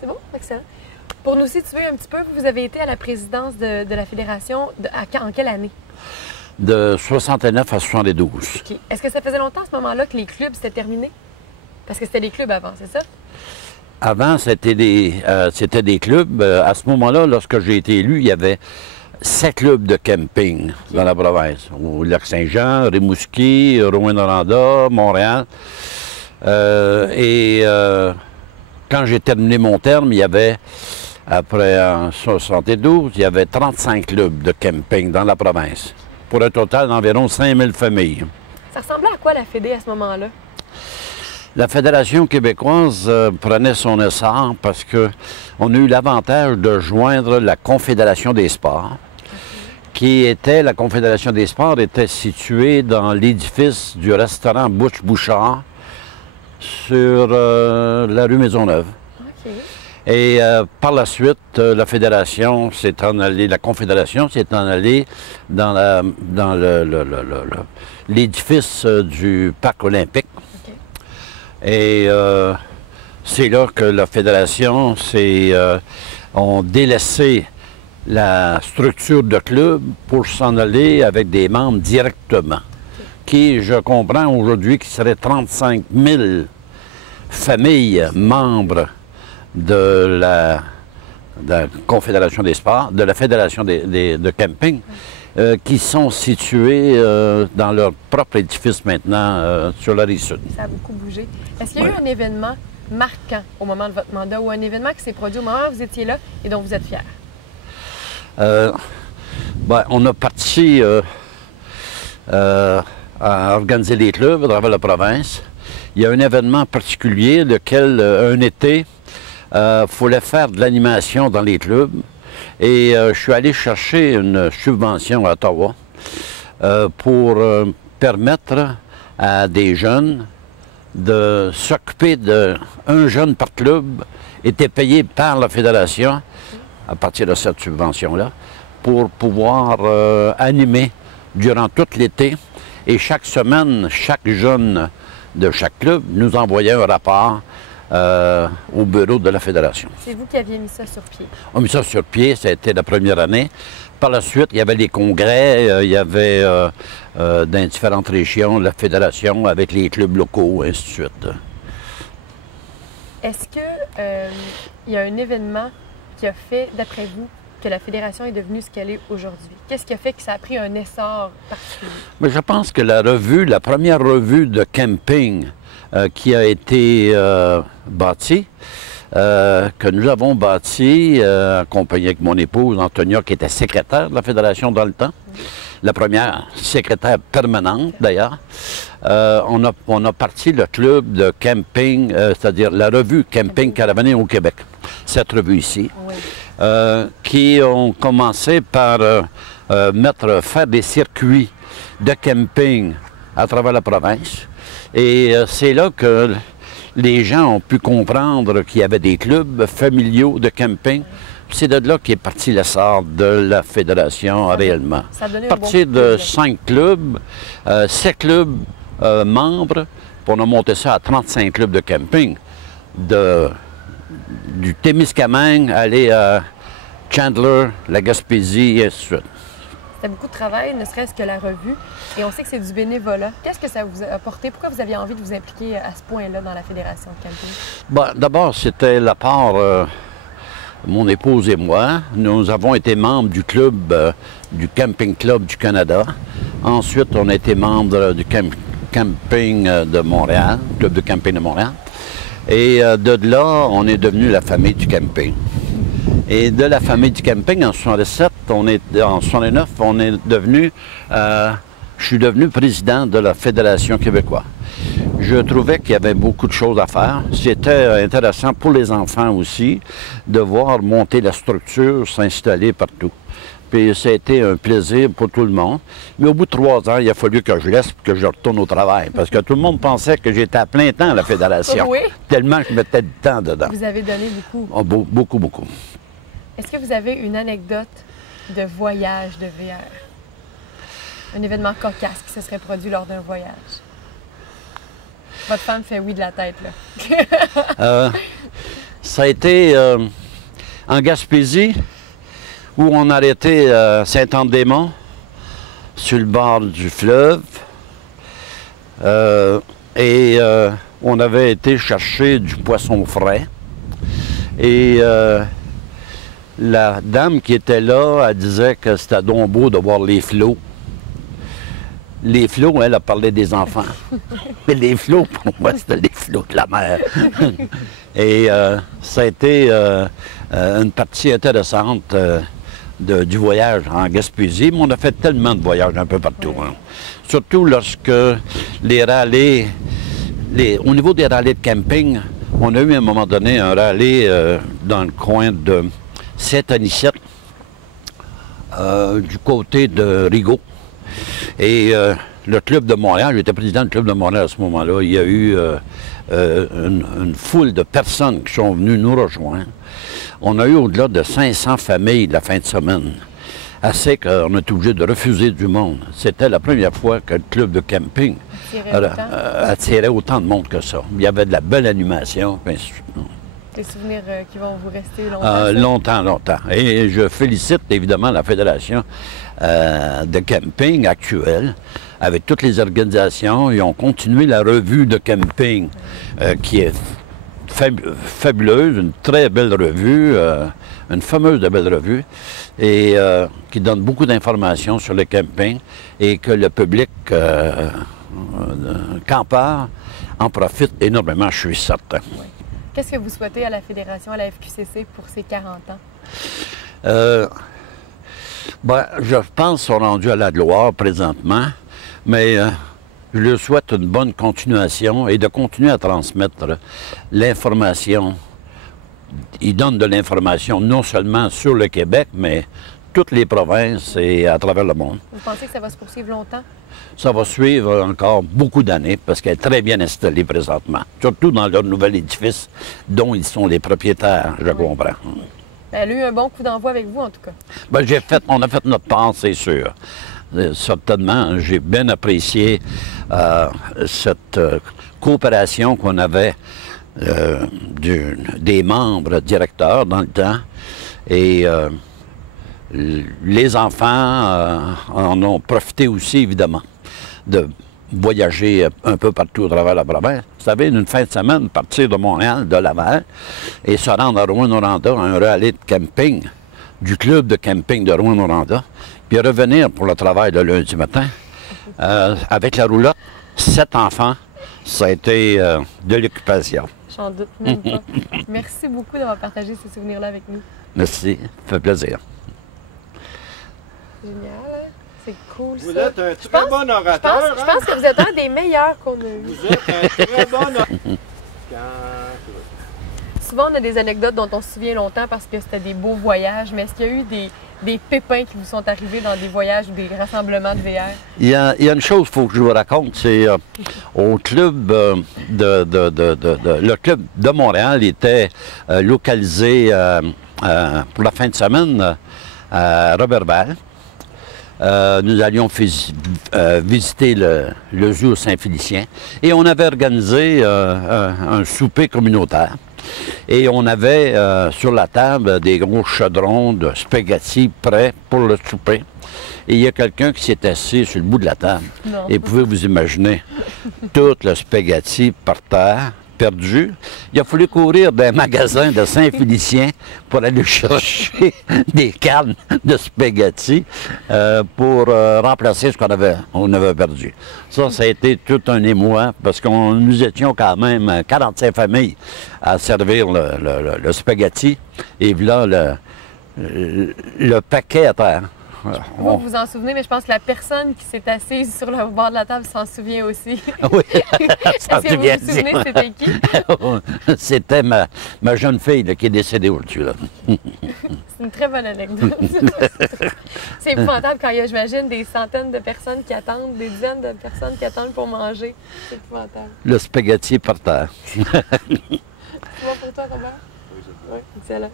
C'est bon? Excellent. Pour nous situer un petit peu, vous avez été à la présidence de la Fédération en quelle année? De 69 à 72. OK. Est-ce que ça faisait longtemps à ce moment-là que les clubs s'étaient terminés? Parce que c'était des clubs avant, c'est ça? Avant, c'était des clubs. À ce moment-là, lorsque j'ai été élu, il y avait 7 clubs de camping dans la province. Au Lac-Saint-Jean, Rimouski, Rouyn-Noranda, Montréal. Quand j'ai terminé mon terme, il y avait, après en 72, il y avait 35 clubs de camping dans la province, pour un total d'environ 5000 familles. Ça ressemblait à quoi la Fédé à ce moment-là? La Fédération québécoise prenait son essor parce qu'on a eu l'avantage de joindre la Confédération des sports, la Confédération des sports était située dans l'édifice du restaurant Butch-Bouchard sur la rue Maisonneuve. OK. Et par la suite, la Confédération s'est en allée dans l'édifice du Parc olympique. OK. Et c'est là que la Fédération ont délaissé la structure de club pour s'en aller avec des membres directement, qui, je comprends aujourd'hui, qui seraient 35 000 familles membres de la Confédération des sports, de la Fédération de camping, qui sont situées dans leur propre édifice maintenant sur la Rive-Sud. Ça a beaucoup bougé. Est-ce qu'il y a eu un événement marquant au moment de votre mandat ou un événement qui s'est produit au moment où vous étiez là et dont vous êtes fiers? On a parti à organiser des clubs à travers la province. Il y a un événement particulier, lequel, un été, il fallait faire de l'animation dans les clubs. Et je suis allé chercher une subvention à Ottawa pour permettre à des jeunes de s'occuper d'un jeune par club, était payé par la Fédération à partir de cette subvention-là, pour pouvoir animer durant tout l'été. Et chaque semaine, chaque jeune de chaque club nous envoyait un rapport au bureau de la Fédération. C'est vous qui aviez mis ça sur pied? On a mis ça sur pied, ça a été la première année. Par la suite, il y avait les congrès, il y avait dans différentes régions la Fédération avec les clubs locaux, et ainsi de suite. Est-ce qu'il y a un événement qui a fait, d'après vous, que la Fédération est devenue ce qu'elle est aujourd'hui? Qu'est-ce qui a fait que ça a pris un essor particulier? Mais je pense que la première revue de camping qui a été bâtie, que nous avons bâtie, accompagnée avec mon épouse Antonia, qui était secrétaire de la Fédération dans le temps, la première secrétaire permanente d'ailleurs, on a parti le club de camping, c'est-à-dire la revue Camping Caravaning au Québec, cette revue ici. Oui. Qui ont commencé par faire des circuits de camping à travers la province. Et c'est là que les gens ont pu comprendre qu'il y avait des clubs familiaux de camping. C'est de là qu'est parti l'essor de la Fédération réellement. Ça a donné À partir de 5 clubs, 7 clubs membres, puis on a monté ça à 35 clubs de camping. Du Témiscamingue, aller à Chandler, la Gaspésie, et ainsi de suite. C'était beaucoup de travail, ne serait-ce que la revue. Et on sait que c'est du bénévolat. Qu'est-ce que ça vous a apporté? Pourquoi vous aviez envie de vous impliquer à ce point-là dans la Fédération de camping? D'abord, c'était la part, mon épouse et moi. Nous avons été membres du club, du Camping Club du Canada. Ensuite, on a été membre du Camping de Montréal, Club de Camping de Montréal. Et de là, on est devenu la famille du camping. Et de la famille du camping, en 67, en 69, je suis devenu président de la Fédération québécoise. Je trouvais qu'il y avait beaucoup de choses à faire. C'était intéressant pour les enfants aussi de voir monter la structure, s'installer partout. Puis ça a été un plaisir pour tout le monde. Mais au bout de 3 ans, il a fallu que je laisse et que je retourne au travail. Parce que tout le monde pensait que j'étais à plein temps à la Fédération. Oui. Tellement que je mettais du temps dedans. Vous avez donné beaucoup. Oh, beaucoup, beaucoup. Est-ce que vous avez une anecdote de voyage de VR? Un événement cocasse qui se serait produit lors d'un voyage? Votre femme fait oui de la tête, là. Ça a été en Gaspésie, où on arrêtait à Saint-Anne-des-Monts, sur le bord du fleuve. On avait été chercher du poisson frais. Et la dame qui était là, elle disait que c'était donc beau de voir les flots. Les flots, elle a parlé des enfants. Mais les flots, pour moi, c'était les flots de la mer. Et ça a été une partie intéressante du voyage en Gaspésie. Mais on a fait tellement de voyages un peu partout. Hein. Surtout lorsque les rallyes, au niveau des rallyes de camping, on a eu à un moment donné un rallye dans le coin de Saint-Anicette, du côté de Rigaud. Et le Club de Montréal, j'étais président du Club de Montréal à ce moment-là, il y a eu une foule de personnes qui sont venues nous rejoindre. On a eu au-delà de 500 familles la fin de semaine. Assez qu'on a été obligé de refuser du monde. C'était la première fois que le club de camping attirait autant de monde que ça. Il y avait de la belle animation. Des souvenirs qui vont vous rester longtemps? Longtemps, longtemps. Et je félicite évidemment la Fédération de camping actuelle, avec toutes les organisations. Ils ont continué la revue de camping, qui est fabuleuse, une très belle revue, une fameuse belle revue, et qui donne beaucoup d'informations sur le camping et que le public campeur en profite énormément, je suis certain. Oui. Qu'est-ce que vous souhaitez à la Fédération, à la FQCC pour ces 40 ans? Je pense qu'ils sont rendus à la gloire présentement, mais je leur souhaite une bonne continuation et de continuer à transmettre l'information. Ils donnent de l'information non seulement sur le Québec, mais toutes les provinces et à travers le monde. Vous pensez que ça va se poursuivre longtemps? Ça va suivre encore beaucoup d'années parce qu'elle est très bien installée présentement, surtout dans leur nouvel édifice dont ils sont les propriétaires, je comprends. Elle a eu un bon coup d'envoi avec vous, en tout cas. On a fait notre part, c'est sûr. Certainement, j'ai bien apprécié cette coopération qu'on avait des membres directeurs dans le temps. Et les enfants en ont profité aussi, évidemment, de voyager un peu partout à travers la province. Vous savez, une fin de semaine, partir de Montréal, de Laval, et se rendre à Rouyn-Noranda, un rallye de camping du club de camping de Rouyn-Noranda, puis revenir pour le travail de lundi matin, avec la roulotte, 7 enfants, ça a été de l'occupation. J'en doute même pas. Merci beaucoup d'avoir partagé ces souvenirs-là avec nous. Merci, ça fait plaisir. Génial, hein? C'est cool, vous ça. Êtes un très bon orateur. Je pense que vous êtes un des meilleurs qu'on a eu. Vous êtes un très bon orateur. Souvent, on a des anecdotes dont on se souvient longtemps parce que c'était des beaux voyages, mais est-ce qu'il y a eu des pépins qui vous sont arrivés dans des voyages ou des rassemblements de VR? Il y a une chose qu'il faut que je vous raconte, c'est au club le club de Montréal était localisé pour la fin de semaine à Roberval. Nous allions visiter le zoo Saint-Félicien et on avait organisé un souper communautaire. Et on avait sur la table des gros chaudrons de spaghettis prêts pour le souper. Et il y a quelqu'un qui s'est assis sur le bout de la table. Non. Et vous pouvez vous imaginer tout le spaghetti par terre, perdu. Il a fallu courir d'un magasin de Saint-Félicien pour aller chercher des cannes de spaghettis pour remplacer ce qu'on avait perdu. Ça a été tout un émoi parce que nous étions quand même 45 familles à servir le spaghetti. Et voilà le paquet à terre. Vous vous en souvenez, mais je pense que la personne qui s'est assise sur le bord de la table s'en souvient aussi. Oui, est-ce que vous vous souvenez, c'était qui? C'était ma jeune fille là, qui est décédée au-dessus. C'est une très bonne anecdote. C'est épouvantable quand il y a, j'imagine, des centaines de personnes qui attendent, des dizaines de personnes qui attendent pour manger. C'est épouvantable. Le spaghetti par terre. C'est bon pour toi, Robert? Oui, excellent.